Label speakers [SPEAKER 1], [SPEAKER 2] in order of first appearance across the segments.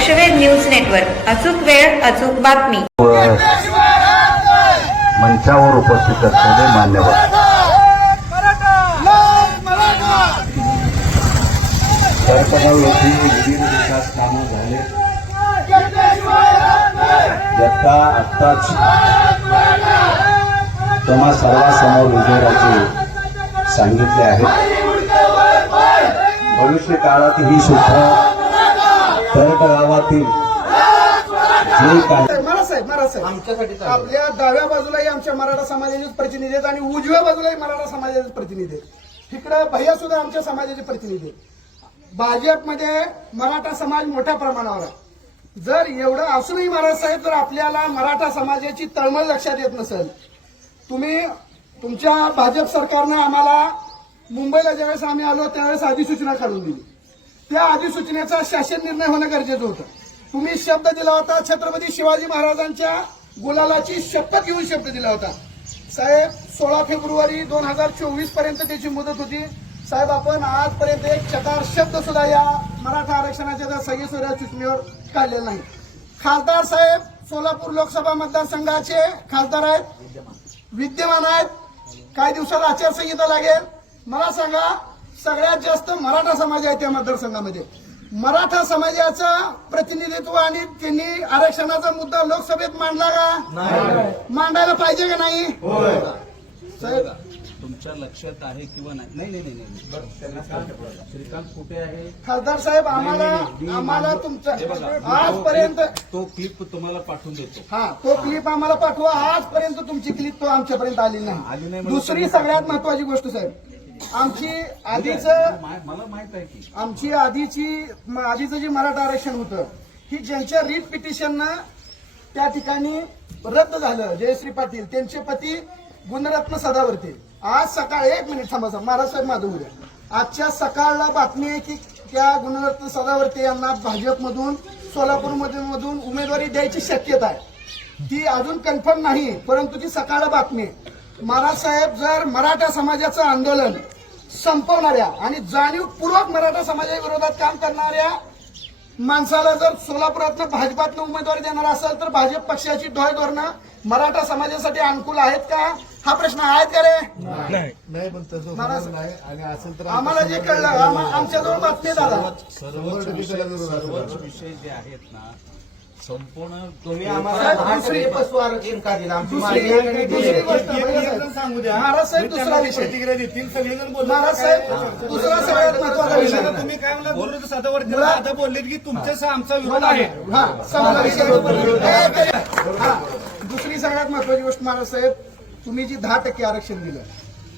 [SPEAKER 1] लक्षवेध news network. अचूक वेळ अचूक बातमी.
[SPEAKER 2] मंचावर उपस्थित असलेले मान्यवर. विविध विकास कामं झाले आत्ताच तुम्हा सर्वांसमोर विजयाचे सांगितले आहे भविष्य काळात ही सुद्धा
[SPEAKER 3] आमच्यासाठी चालू.
[SPEAKER 4] आपल्या डाव्या बाजूलाही आमच्या मराठा समाजाचे प्रतिनिधी आहेत आणि उजव्या बाजूलाही मराठा समाजाचे प्रतिनिधी आहेत. इकडे भैया सुद्धा आमच्या समाजाचे प्रतिनिधी आहेत. भाजपमध्ये मराठा समाज मोठ्या प्रमाणावर आहे. जर एवढं असूनही महाराज साहेब जर आपल्याला मराठा समाजाची तळमळ लक्षात येत नसेल तुम्ही तुमच्या भाजप सरकारने आम्हाला मुंबईला ज्यावेळेस आम्ही आलो त्यावेळेस अधिसूचना काढून दिली. त्या अधिसूचनेचा शासन निर्णय होणं गरजेचं होतं. तुम्ही शब्द दिला होता छत्रपती शिवाजी महाराजांच्या गुलालाची शपथ घेऊन शब्द दिला होता. साहेब सोळा फेब्रुवारी दोन हजार चोवीसपर्यंत त्याची मुदत होती. साहेब आपण आजपर्यंत एक चकार शब्द सुद्धा या मराठा आरक्षणाच्या त्या सगळी सूचनेवर काढलेला नाही. खासदार साहेब सोलापूर लोकसभा मतदारसंघाचे खासदार आहेत विद्यमान आहेत. काही दिवसात आचारसंहिता लागेल. मला सांगा सगळ्यात जास्त मराठा समाज आहे त्या मतदारसंघामध्ये. मराठा समाजाचं प्रतिनिधित्व आणि त्यांनी आरक्षणाचा मुद्दा लोकसभेत मांडला का? मांडायला पाहिजे का नाही?
[SPEAKER 3] तुमच्या लक्षात आहे किंवा नाही? नाही नाही नाही, नाही. श्रीकांत कुठे आहे?
[SPEAKER 4] खासदार साहेब आम्हाला आम्हाला तुमचं आजपर्यंत
[SPEAKER 3] तो- क्लिप तुम्हाला पाठवून देतो.
[SPEAKER 4] हा तो क्लिप आम्हाला पाठवा. आजपर्यंत तुमची क्लिप तो आमच्यापर्यंत आली
[SPEAKER 3] आली नाही
[SPEAKER 4] नाही
[SPEAKER 3] म्हणजे
[SPEAKER 4] दुसरी सगळ्यात महत्वाची गोष्ट साहेब. आमची आधीच
[SPEAKER 3] मला माहीत आहे की
[SPEAKER 4] आमची आधीची आधीचं जे मराठा आरक्षण होतं ही ज्यांच्या रीट पिटिशननं त्या ठिकाणी रद्द झालं जयश्री पाटील त्यांचे पती गुणरत्न सदावर्ते. आज सकाळ एक मिनिट थांबा साहेब महाराजसाहेब माधव उद्या आजच्या सकाळला बातमी आहे की त्या गुणरत्न सदावर्ते यांना भाजपमधून सोलापूरमधून मधून उमेदवारी द्यायची शक्यता आहे. ती अजून कन्फर्म नाही परंतु ती सकाळ बातमी आहे. महाराज साहेब जर मराठा समाजाचं आंदोलन संपवणाऱ्या आणि जाणीवपूर्वक मराठा समाजाविरोधात काम करणाऱ्या माणसाला जर सोलापुरातनं भाजपातनं उमेदवारी देणार असेल तर भाजप पक्षाची ढोय धोरणं मराठा समाजासाठी अनुकूल आहेत का? हा प्रश्न आहेत का रे?
[SPEAKER 5] नाही. पण तसं नाही. आणि असेल तर
[SPEAKER 4] आम्हाला जे कळलं आमच्याजवळ बातमी
[SPEAKER 3] विषय सर्वच विषय जे आहेत ना संपूर्ण तुम्ही आम्हाला
[SPEAKER 4] दुसरी-
[SPEAKER 3] आरक्षण का दिलं? आमची मागणी
[SPEAKER 4] दुसरी गोष्ट.
[SPEAKER 5] सांगू द्या.
[SPEAKER 4] महाराज साहेब दुसरा विषय.
[SPEAKER 5] प्रतिक्रिया देतील सगळेजण बोलतात.
[SPEAKER 4] महाराज साहेब दुसरा सगळ्यात महत्त्वाचा विषय.
[SPEAKER 5] तुम्ही काय म्हणला? आता बोलले की तुमच्याशी आमचा विरोध आहे.
[SPEAKER 4] हा. संपला विषय हा. दुसरी सगळ्यात महत्वाची गोष्ट महाराज साहेब तुम्ही जी दहा टक्के आरक्षण दिलं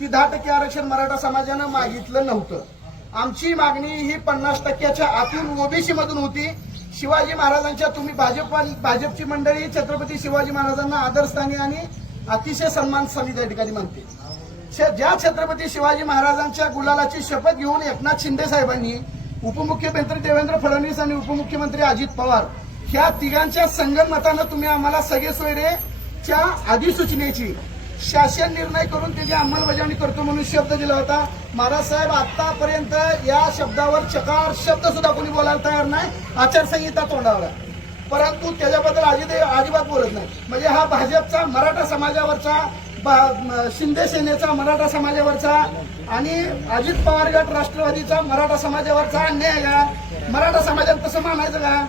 [SPEAKER 4] ती दहा टक्के आरक्षण मराठा समाजानं मागितलं नव्हतं. आमची मागणी ही पन्नास टक्क्याच्या आतून ओबीसी मधून होती. शिवाजी महाराजांच्या तुम्ही भाजप भाजपची मंडळी छत्रपती शिवाजी महाराजांना आदरस्थानी आणि अतिशय सन्मान स्थानी त्या ठिकाणी मानते. श- ज्या छत्रपती शिवाजी महाराजांच्या गुलालाची शपथ घेऊन एकनाथ शिंदे साहेबांनी उपमुख्यमंत्री देवेंद्र फडणवीस आणि उपमुख्यमंत्री अजित पवार ह्या तिघांच्या संगनमतानं तुम्ही आम्हाला सगळे सोयरेच्या अधिसूचनेची शासन निर्णय करून त्याची अंमलबजावणी करतो म्हणून शब्द दिला होता. महाराज साहेब आतापर्यंत या शब्दावर चकार शब्द सुद्धा कोणी बोलायला तयार नाही. आचारसंहिता तोंडावर आहे. परंतु त्याच्याबद्दल अजित अजिबात बोलत नाही. म्हणजे हा भाजपचा मराठा समाजावरचा बा- शिंदे सेनेचा मराठा समाजावरचा आणि अजित पवार गट राष्ट्रवादीचा मराठा समाजावरचा अन्याय का? मराठा समाजात तसं मानायचं का?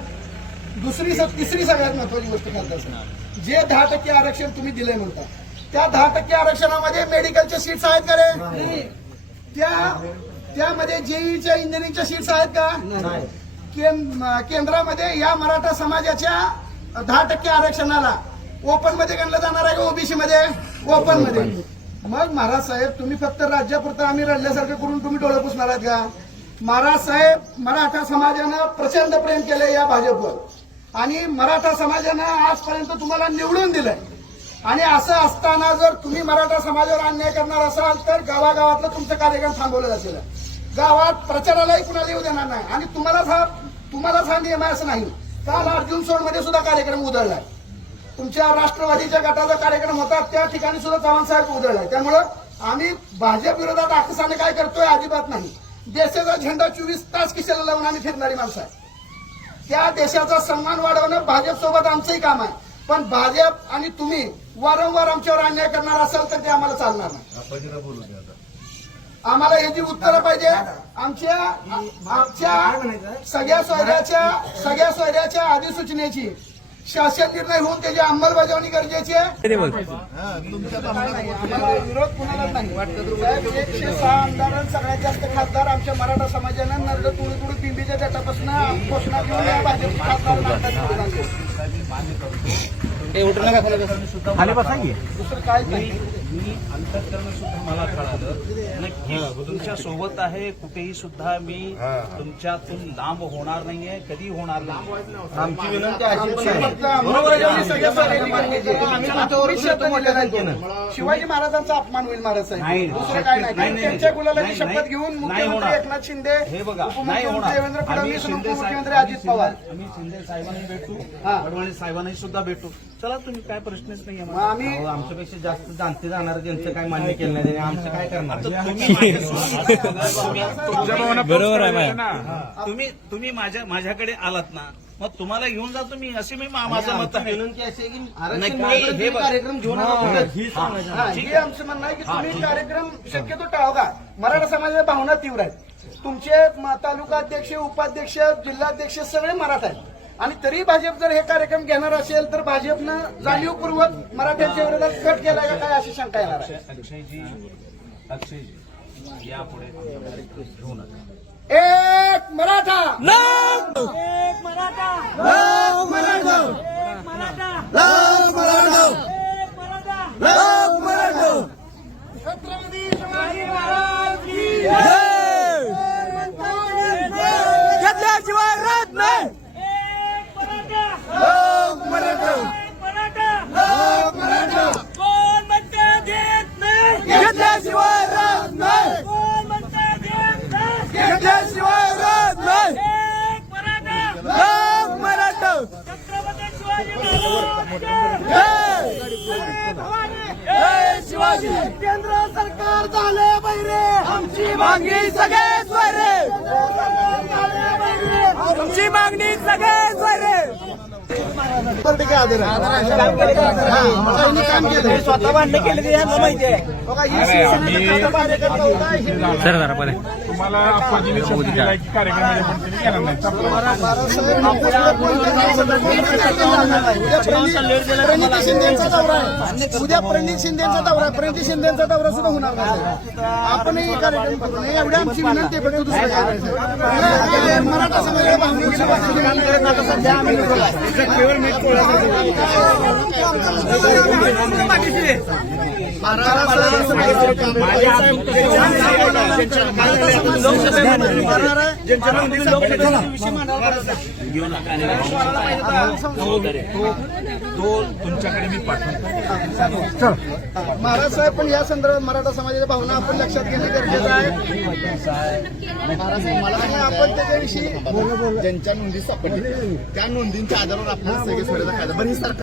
[SPEAKER 4] दुसरी तिसरी सगळ्यात महत्वाची गोष्ट करत जे दहा टक्के आरक्षण तुम्ही दिले म्हणता त्या दहा टक्के आरक्षणामध्ये मेडिकलच्या सीट्स आहेत का रे? त्या त्यामध्ये जेईच्या इंजिनिअरिंगच्या सीट्स आहेत का? कें- केंद्रामध्ये या मराठा समाजाच्या दहा टक्के आरक्षणाला ओपनमध्ये गणलं जाणार आहे का ओबीसी मध्ये? ओपनमध्ये. मग महाराज साहेब तुम्ही फक्त राज्यापुरतं आम्ही रडल्यासारखं करून तुम्ही डोळे पुसणार आहात का? महाराज साहेब मराठा समाजानं प्रचंड प्रेम केलंय या भाजपवर. आणि मराठा समाजानं आजपर्यंत तुम्हाला निवडून दिलंय. आणि असं असताना जर तुम्ही मराठा समाजावर अन्याय करणार असाल तर गावागावातलं तुमचं कार्यक्रम थांबवलं जातील. गावात प्रचारालाही कुणाला येऊ देणार नाही. आणि तुम्हालाच हा तुम्हालाच हा नियम आहे असं नाही. काल अर्जुन सोडमध्ये सुद्धा कार्यक्रम उधळलाय. तुमच्या राष्ट्रवादीच्या गटाचा कार्यक्रम होता त्या ठिकाणी सुद्धा चव्हाण साहेब उधळलाय. त्यामुळं आम्ही भाजप विरोधात आकसाने काय करतोय अजिबात नाही. देशाचा झेंडा चोवीस तास किशाला लावून आम्ही फिरणारी माणसं आहे. त्या देशाचा सन्मान वाढवणं भाजप सोबत आमचंही काम आहे. पण भाजप आणि तुम्ही वारंवार आमच्यावर अन्याय करणार असाल तर ते आम्हाला चालणार नाही. आम्हाला याची उत्तरं पाहिजे. आमच्या आमच्या सगळ्या सोयऱ्याच्या सगळ्या सोयऱ्याच्या अधिसूचनेची शासन निर्णय होऊन त्याची अंमलबजावणी गरजेची आहे. विरोध कुणालाच नाही. साहेब, एकशे सहा आमदार सगळ्यात जास्त खासदार आमच्या मराठा समाजानं नरड तुळू तुळू पिंपीच्या गटापासून घोषणा घेऊन या भाजपचे खासदार. दुसरं काय नाही.
[SPEAKER 3] मी अंतकरण सुद्धा मला कळालं. नक्की तुमच्यासोबत आहे कुठेही सुद्धा मी तुमच्यातून लांब होणार नाहीये कधी होणार नाही
[SPEAKER 5] आमची विनंती.
[SPEAKER 4] शिवाजी महाराजांचा अपमान होईल महाराज
[SPEAKER 3] नाही.
[SPEAKER 4] साहेब दुसरं काय नाही.
[SPEAKER 3] नाही,
[SPEAKER 4] कारण
[SPEAKER 3] नाही,
[SPEAKER 4] त्यांच्या शपथ. घेऊन
[SPEAKER 3] नाही
[SPEAKER 4] मुख्यमंत्री. एकनाथ शिंदे
[SPEAKER 3] हे बघा नाही होणार.
[SPEAKER 4] देवेंद्र फडणवीस
[SPEAKER 3] आम्ही
[SPEAKER 4] अजित पवार.
[SPEAKER 3] आम्ही शिंदे साहेबांनी भेटू. वडवणी साहेबांनी सुद्धा भेटू. चला तुम्ही काय प्रश्नच नाही
[SPEAKER 4] आम्ही
[SPEAKER 6] आमच्यापेक्षा जास्त जाणते जाणार ज्यांचं काय मान्य केलं नाही त्यांनी आमचं काय करणार?
[SPEAKER 7] बरोबर आहे
[SPEAKER 3] तुम्ही तुम्ही माझ्या माझ्याकडे आलात ना मग तुम्हाला घेऊन जातो मी असे मी माझं मत आहे.
[SPEAKER 6] विनंती आहे की
[SPEAKER 3] हे.
[SPEAKER 6] कार्यक्रम घेऊन
[SPEAKER 3] हा,
[SPEAKER 4] आमचं म्हणणं आहे की तुम्ही कार्यक्रम शक्यतो टाळगा मराठा समाजाच्या भावना तीव्र आहेत. तुमचे तालुका अध्यक्ष उपाध्यक्ष जिल्हाध्यक्ष सगळे मराठा आहेत. आणि तरी भाजप जर हे कार्यक्रम घेणार असेल तर भाजपनं जाणीवपूर्वक मराठ्यांच्या विरोधात कट केलाय का काय अशी शंका येणार आहे?
[SPEAKER 3] अक्षयजी अक्षयजी यापुढे घेऊ नका.
[SPEAKER 4] एक मराठा
[SPEAKER 7] राहत नाही घेतल्याशिवाय राहत नाही घेतल्याशिवाय राहत नाही लोक मराठा जय शिवाजी. केंद्र सरकार झाले बैरे. आमची मागणी सगळे स्वरे आमची मागणी सगळे स्वरे
[SPEAKER 4] स्वतः यांना माहिती आहे ही शिवसेनेचा ही
[SPEAKER 5] तुम्हाला अपॉर्च्युनिटी दिलाय की कार्यक्रम पण तुम्ही केला नाही
[SPEAKER 4] प्रणिती शिंदेचा दौरा आहे उद्या प्रणित शिंदेचा दौरा आहे प्रणिती शिंदेचा दौरा सुद्धा होणार नाही आपणही कार्यक्रम करू नये एवढी आमची विनंती आहे, फक्त दुसरं काय. मराठा समाजाला
[SPEAKER 5] तुमच्याकडे मी पाठवतो
[SPEAKER 4] महाराज साहेब पण या संदर्भात मराठा समाजाच्या भावना आपण लक्षात घेणे गरजेचं आहे मला आपण त्याच्याविषयी
[SPEAKER 5] ज्यांच्या नोंदी सापडल्या त्या नोंदींच्या आधारावर आपल्याला सगळे सोडायचा कायदा बरं सरकार